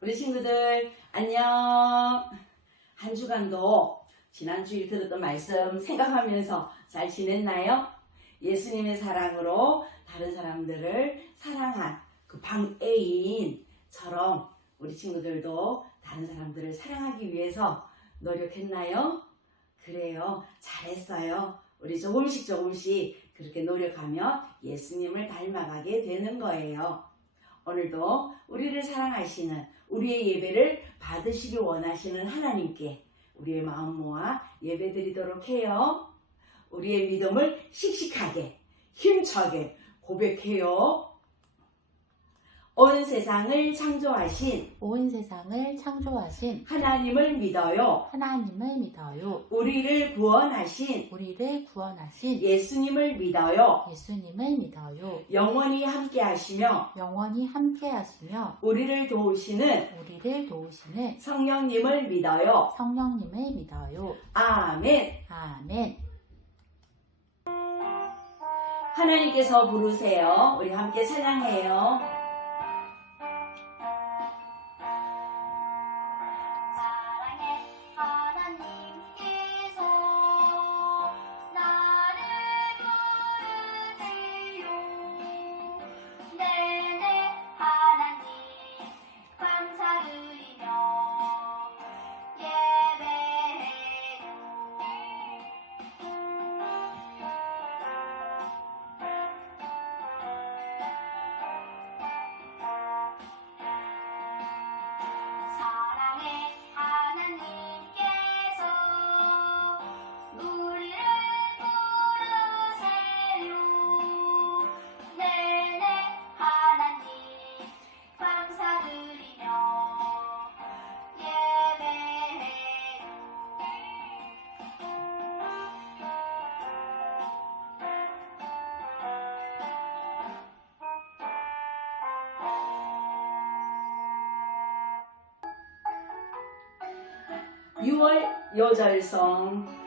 우리 친구들 안녕. 한 주간도 지난주에 들었던 말씀 생각하면서 잘 지냈나요? 예수님의 사랑으로 다른 사람들을 사랑한 그 방애인처럼 우리 친구들도 다른 사람들을 사랑하기 위해서 노력했나요? 그래요. 잘했어요. 우리 조금씩 그렇게 노력하면 예수님을 닮아가게 되는 거예요. 오늘도 우리를 사랑하시는, 우리의 예배를 받으시기 원하시는 하나님께 우리의 마음 모아 예배 드리도록 해요. 우리의 믿음을 씩씩하게, 힘차게 고백해요. 온 세상을 창조하신 하나님을 믿어요. 우리를 구원하신 예수님을 믿어요. 영원히 함께 하시며 우리를 도우시는 성령님을 믿어요. 아멘. 하나님께서 부르세요. 우리 함께 찬양해요. 유월 요절송.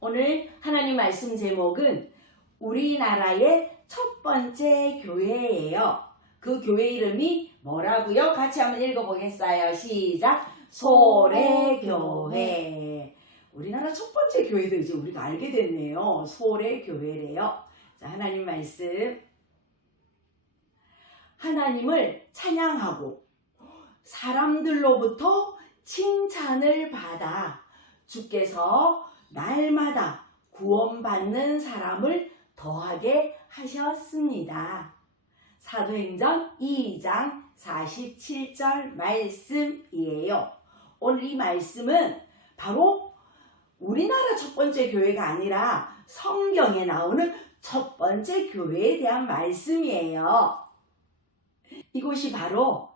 오늘 하나님 말씀 제목은 우리나라의 첫 번째 교회예요. 그 교회 이름이 뭐라고요? 같이 한번 읽어보겠어요. 시작! 소래교회. 우리나라 첫 번째 교회도 이제 우리가 알게 됐네요. 소래교회래요. 자, 하나님 말씀. 하나님을 찬양하고 사람들로부터 칭찬을 받아 주께서 날마다 구원받는 사람을 더하게 하셨습니다. 사도행전 2장 47절 말씀이에요. 오늘 이 말씀은 바로 우리나라 첫 번째 교회가 아니라 성경에 나오는 첫 번째 교회에 대한 말씀이에요. 이곳이 바로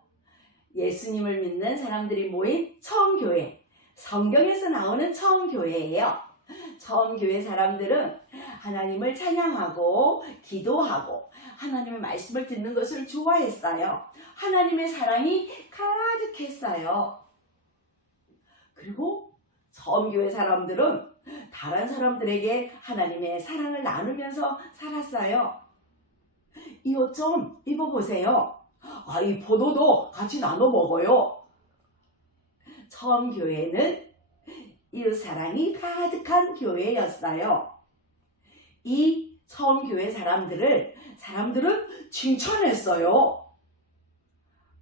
예수님을 믿는 사람들이 모인 처음 교회, 성경에서 나오는 처음 교회예요. 처음 교회 사람들은 하나님을 찬양하고 기도하고 하나님의 말씀을 듣는 것을 좋아했어요. 하나님의 사랑이 가득했어요. 그리고 처음 교회 사람들은 다른 사람들에게 하나님의 사랑을 나누면서 살았어요. 이 옷 좀 입어보세요. 이 포도도 같이 나눠 먹어요. 처음 교회는 이웃사랑이 가득한 교회였어요. 이 처음 교회 사람들은 칭찬했어요.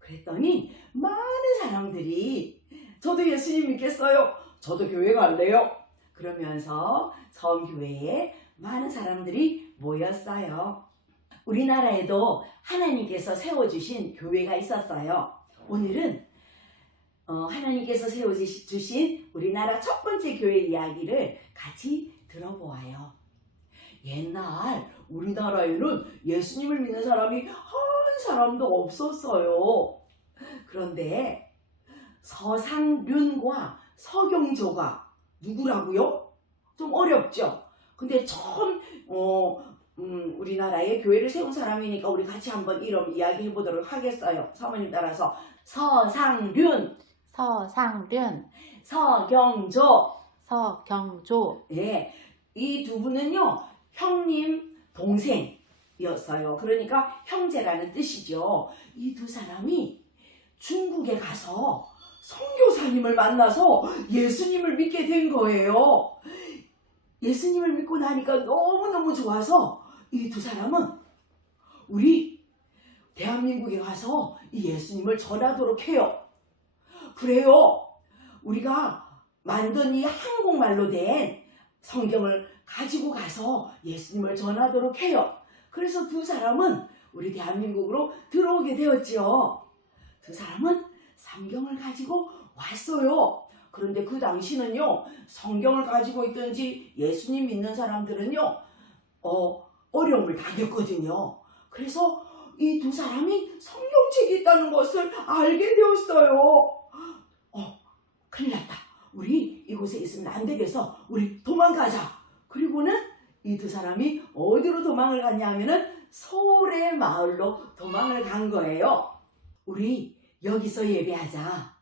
그랬더니 많은 사람들이 저도 예수님 믿겠어요. 저도 교회 갈래요. 그러면서 처음 교회에 많은 사람들이 모였어요. 우리나라에도 하나님께서 세워주신 교회가 있었어요. 오늘은 하나님께서 세워주신 우리나라 첫 번째 교회 이야기를 같이 들어보아요. 옛날 우리나라에는 예수님을 믿는 사람이 한 사람도 없었어요. 그런데 서상륜과 서경조가 누구라고요? 좀 어렵죠? 근데 처음 우리나라에 교회를 세운 사람이니까 우리 같이 한번 이름 이야기해 보도록 하겠어요. 사모님 따라서 서상륜, 서상륜, 서경조. 서경조. 네, 이 두 분은요 형님 동생이었어요. 그러니까 형제라는 뜻이죠. 이 두 사람이 중국에 가서 선교사님을 만나서 예수님을 믿게 된 거예요. 예수님을 믿고 나니까 너무너무 좋아서 이 두 사람은 우리 대한민국에 가서 이 예수님을 전하도록 해요. 그래요. 우리가 만든 이 한국말로 된 성경을 가지고 가서 예수님을 전하도록 해요. 그래서 두 사람은 우리 대한민국으로 들어오게 되었지요. 두 사람은 성경을 가지고 왔어요. 그런데 그 당시는요, 성경을 가지고 있든지 예수님 믿는 사람들은요, 어려움을 당했거든요. 그래서 이 두 사람이 성경책이 있다는 것을 알게 되었어요. 큰일 났다. 우리 이곳에 있으면 안 되겠어. 우리 도망가자. 그리고는 이 두 사람이 어디로 도망을 갔냐 하면은 소래 마을로 도망을 간 거예요. 우리 여기서 예배하자.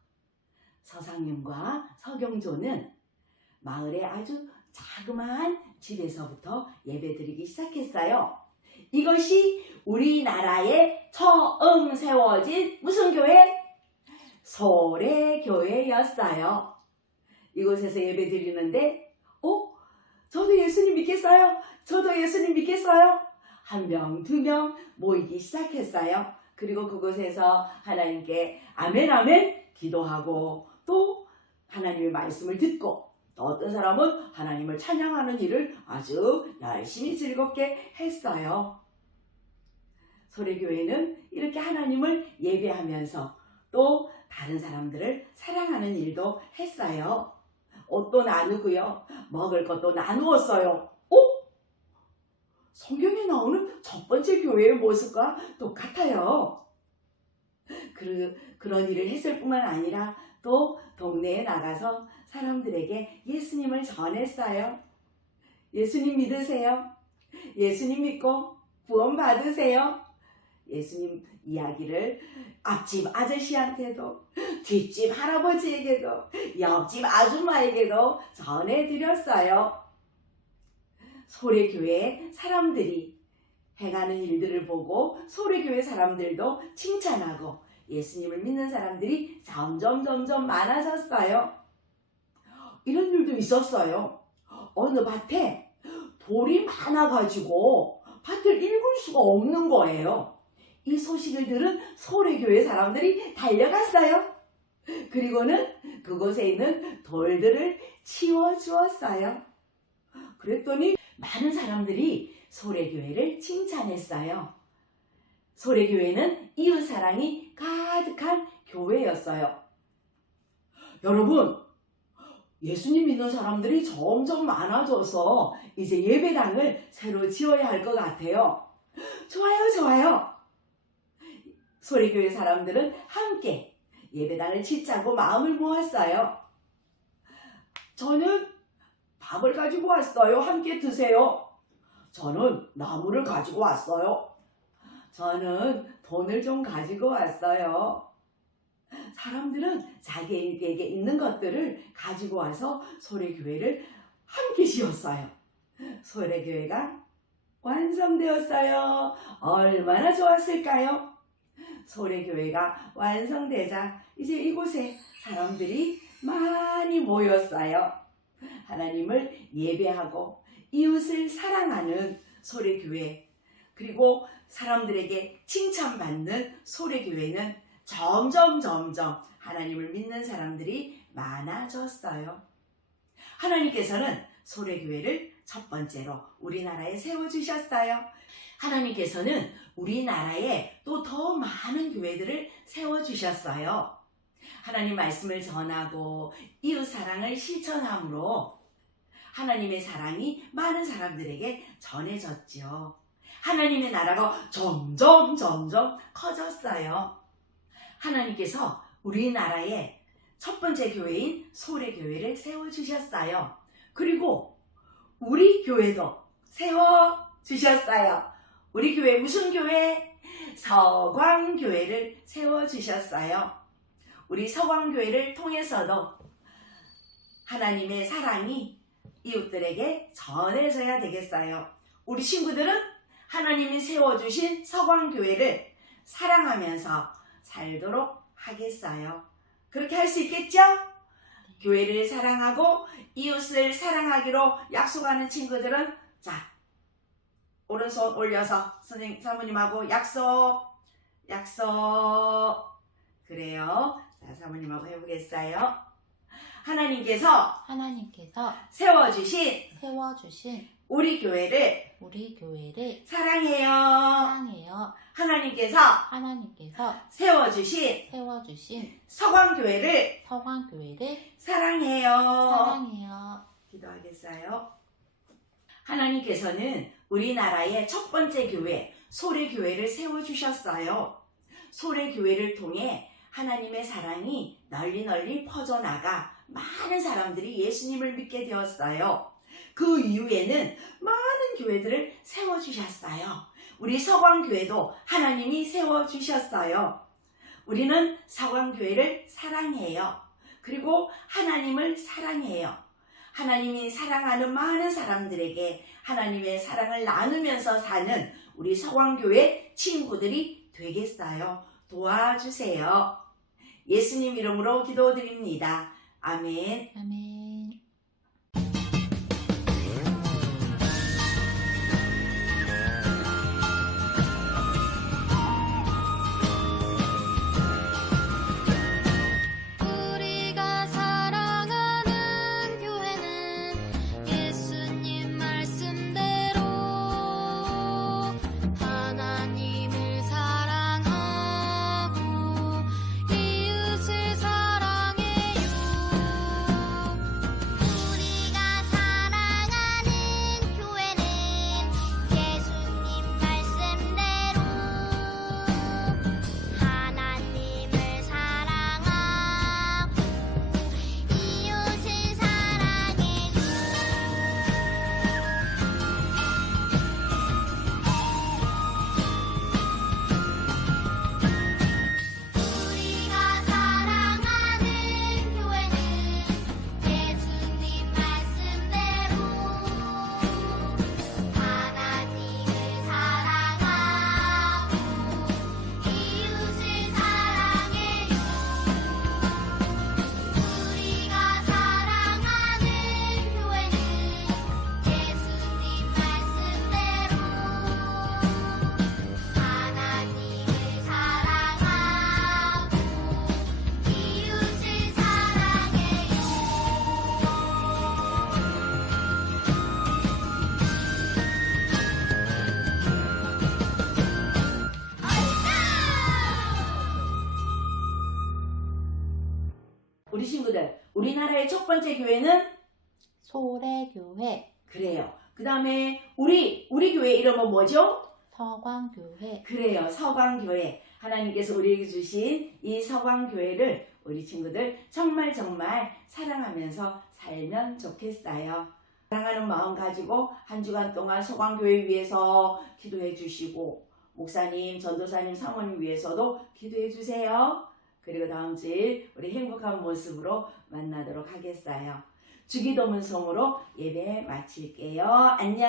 서상윤과 서경조는 마을의 아주 자그마한 집에서부터 예배드리기 시작했어요. 이것이 우리나라에 처음 세워진 무슨 교회? 소래교회였어요. 이곳에서 예배드리는데 저도 예수님 믿겠어요? 저도 예수님 믿겠어요? 한 명, 두 명 모이기 시작했어요. 그리고 그곳에서 하나님께 아멘 아멘 기도하고 또 하나님의 말씀을 듣고 또 어떤 사람은 하나님을 찬양하는 일을 아주 열심히 즐겁게 했어요. 소래교회는 이렇게 하나님을 예배하면서 또 다른 사람들을 사랑하는 일도 했어요. 옷도 나누고요. 먹을 것도 나누었어요. 성경에 나오는 첫 번째 교회의 모습과 똑같아요. 그런 일을 했을 뿐만 아니라 또 동네에 나가서 사람들에게 예수님을 전했어요. 예수님 믿으세요. 예수님 믿고 구원 받으세요. 예수님 이야기를 앞집 아저씨한테도 뒷집 할아버지에게도 옆집 아줌마에게도 전해드렸어요. 소래교회 사람들이 행하는 일들을 보고 소래교회 사람들도 칭찬하고 예수님을 믿는 사람들이 점점 많아졌어요. 이런 일도 있었어요. 어느 밭에 돌이 많아가지고 밭을 읽을 수가 없는 거예요. 이 소식을 들은 소래교회 사람들이 달려갔어요. 그리고는 그곳에 있는 돌들을 치워주었어요. 그랬더니 많은 사람들이 소래교회를 칭찬했어요. 소래교회는 이웃사랑이 가득한 교회였어요. 여러분, 예수님 믿는 사람들이 점점 많아져서 이제 예배당을 새로 지어야 할 것 같아요. 좋아요. 소래교회 사람들은 함께 예배당을 짓자고 마음을 모았어요. 저는 밥을 가지고 왔어요. 함께 드세요. 저는 나무를 가지고 왔어요. 저는 돈을 좀 가지고 왔어요. 사람들은 자기에게 있는 것들을 가지고 와서 소래교회를 함께 지었어요. 소래교회가 완성되었어요. 얼마나 좋았을까요? 소래교회가 완성되자 이제 이곳에 사람들이 많이 모였어요. 하나님을 예배하고 이웃을 사랑하는 소래교회, 그리고 사람들에게 칭찬받는 소래교회는 점점 하나님을 믿는 사람들이 많아졌어요. 하나님께서는 소래교회를 첫 번째로 우리나라에 세워주셨어요. 하나님께서는 우리나라에 또 더 많은 교회들을 세워주셨어요. 하나님 말씀을 전하고 이웃 사랑을 실천함으로 하나님의 사랑이 많은 사람들에게 전해졌죠. 하나님의 나라가 점점 커졌어요. 하나님께서 우리나라에 첫 번째 교회인 소래교회를 세워주셨어요. 그리고 우리 교회도 세워주셨어요. 우리 교회 무슨 교회? 서광교회를 세워주셨어요. 우리 서광교회를 통해서도 하나님의 사랑이 이웃들에게 전해져야 되겠어요. 우리 친구들은 하나님이 세워주신 서광교회를 사랑하면서 살도록 하겠어요. 그렇게 할 수 있겠죠? 교회를 사랑하고 이웃을 사랑하기로 약속하는 친구들은 자, 오른손 올려서 선생님, 사모님하고 약속. 그래요. 자, 사모님하고 해보겠어요. 하나님께서 세워주신 우리 교회를 사랑해요. 하나님께서 세워주신 서광교회를 사랑해요. 기도하겠어요. 하나님께서는 우리나라의 첫 번째 교회 소래교회를 세워주셨어요. 소래교회를 통해 하나님의 사랑이 널리 퍼져나가 많은 사람들이 예수님을 믿게 되었어요. 그 이후에는 많은 교회들을 세워주셨어요. 우리 서광교회도 하나님이 세워주셨어요. 우리는 서광교회를 사랑해요. 그리고 하나님을 사랑해요. 하나님이 사랑하는 많은 사람들에게 하나님의 사랑을 나누면서 사는 우리 서광교회 친구들이 되겠어요. 도와주세요. 예수님 이름으로 기도드립니다. 아멘. 우리가 사랑하는 교회는 예수님 말씀대로 하나님을 사랑하고 이웃을 사랑해요. 우리가 사랑하는 교회는 예수님 말씀대로 하나님을 사랑하고 이웃을 사랑해요. 우리가 사랑하는 교회는 예수님 말씀대로 하나님을 사랑하고 이웃을 사랑해요. 우리가 사랑하는 교회는 예수님 말씀대로 하나님을 사랑하고 이웃을 우리 친구들, 우리나라의 첫 번째 교회는 소래교회, 그래요. 그 다음에 우리 교회 이름은 뭐죠? 서광교회, 그래요. 서광교회. 하나님께서 우리에게 주신 이 서광교회를 우리 친구들 정말 사랑하면서 살면 좋겠어요. 사랑하는 마음 가지고 한 주간 동안 서광교회 위해서 기도해 주시고 목사님, 전도사님, 사모님 위해서도 기도해 주세요. 그리고 다음 주일 우리 행복한 모습으로 만나도록 하겠어요. 주기도문송으로 예배 마칠게요. 안녕.